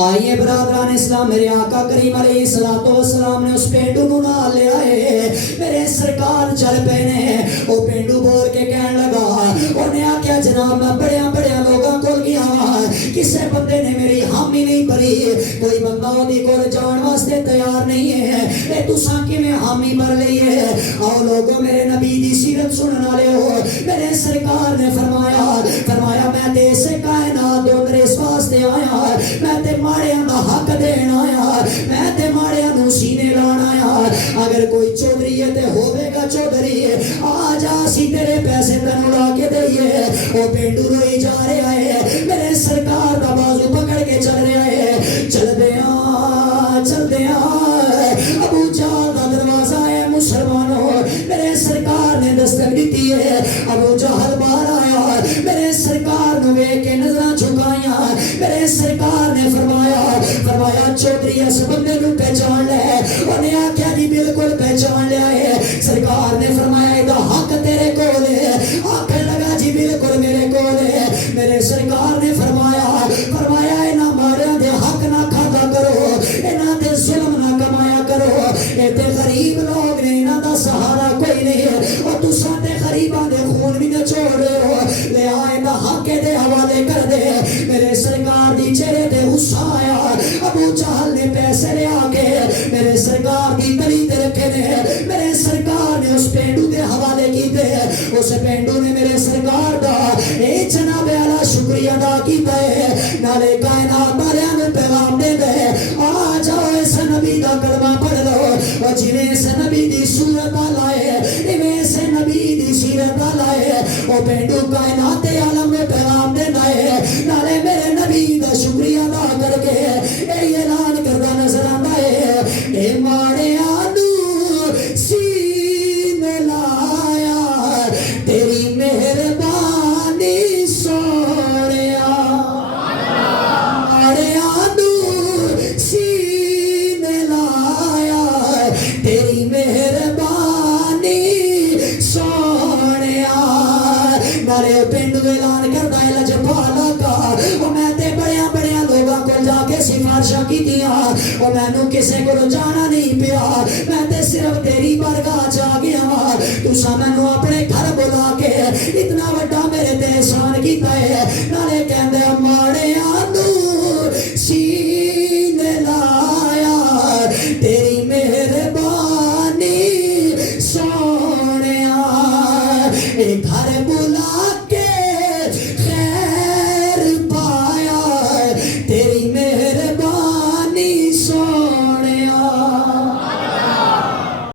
आइए बरादरान इस्लाम, मेरे आका करीम अलैहिस्सलाम ने उस पेंडू को नाल ले आए। मेरे सरकार चल पे ने। वो पेंडू बोल के कहन लगा, उन्हें आख्या जनाब मैं बड़े बड़े लोगों को गया, किसी बंदे ने मेरी हामी नहीं भरी, कोई बंदा ओदी कोल जान वास्ते तैयार नहीं है। ए तुसा किवें हामी भर लई है? आओ लोगों मेरे नबी दी सीरत सुनने वाले हो। मेरे सरकार ने फरमाया मैं ते इस कायनात दे अंदर इस वास्ते आया, मैं ते माड़ियां दा हक देन आया, मैं ते माड़ियां नूं सीने लाण आया। अगर कोई चौधरी है ते होवेगा चौधरी, आ जा सी तेरे पैसे तैनूं ला के दईए। ओ पेंडू रोई जा रहा है, मेरे सरकार दा बाजू पकड़ के चल रहा है। चलदे अबू जहल दा दरवाजा है मुसलमानों, मेरे सरकार ने दस्तक दी है। अबू जहल बाहर आया, मेरे सरकार ने वेख के नजर झुकाया। मेरे सरकार ने फरमाया चौधरी इस बंदे को पहचान ले। उन्हें आख्या जी बिल्कुल पहचान लिया है। सरकार ने फरमाया इहदा हक तेरे कोल है। आखन लगा जी बिल्कुल मेरे कोल है। मेरे सरकार ने फरमाया इन्हां मारियां दे हक ना खाता करो, इन्हां दे जुल्म ना कमाया करो। ये ते गरीब लोग ने, इन्हां दा सहारा कोई नहीं है। और तुसां ते गरीबां दे खून भी निचोड़ रहे हो। ले आए दा हक दे हवाले कर दे। मेरे सरकार दी चेहरे ते गुस्सा आया। अबू जहल ने पैसे ले आके मेरे सरकार दी तली ते रखे ने। मेरे सरकार ने उस पेंडू दे हवाले कीते। उस पेंडू ने मेरे सरकार दा ए जनाब आला शुक्रिया अदा कीता है। नाले कायनात वालियां नूं पैगाम दे दे, आ जाओ इस नबी दा कलमा पढ़ लो। और जिवें इस नबी दी सूरत लाए, इवें इस नबी दी सीरत लाए। ओ पेंडू कायनात दे आलम में पैगाम देना है। नाले मेरे नबी दा शुक्रिया अदा करके ए ऐलान करदा नजर आंदा है, ए माड़ियां नूं सीने लाया तेरी मेहरबानी सोहणिया। माड़ियां नूं सीने लाया तेरी मेहरबानी सोहणिया। नाले पिंड ऐलान करदा है लजपाला का, मैं ते बड़िया लोगों को जाके सिफारिशां कीतियां, और मैनू किसी को जाना नहीं पिया। मैं ते सिर्फ तेरी बारगाह च आ गया। तुसां मैनू अपने